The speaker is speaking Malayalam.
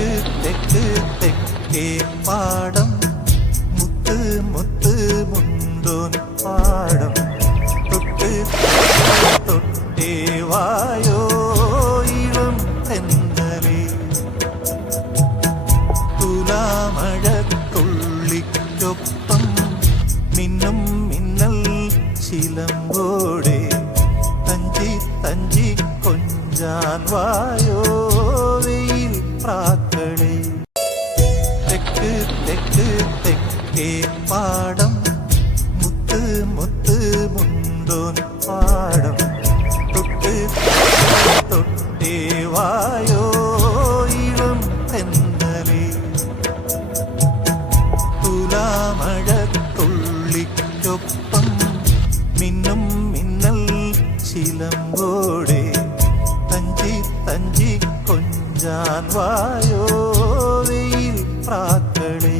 തെക്ക് തെക്ക് തെക്കേ പാടം മുത്ത് മുത്ത് മുന്തോൻ പാടം തൊട്ട് തൊട്ടേ വായോ ഇളം തെന്നലേ തുലാമഴത്തുള്ളിക്കൊപ്പം മിന്നും മിന്നൽ ചിലമ്പോടെ തഞ്ചി തഞ്ചി കൊഞ്ചാൻ വായോ വെയിൽ പ്രാക്കളെ തെക്ക് തെക്ക് തെക്കേ പാടം മുത്ത് മുത്ത് മുന്തോൻ പാടം തൊട്ട് തൊട്ടേ വായോ ഇളം തെന്നലേ തുലാമഴത്തുള്ളിക്കൊപ്പം മിന്നും മിന്നൽ ചിലമ്പോടെ തഞ്ചി തഞ്ചി കൊഞ്ചാൻ വായോ വെയിൽ പ്രാക്കളെ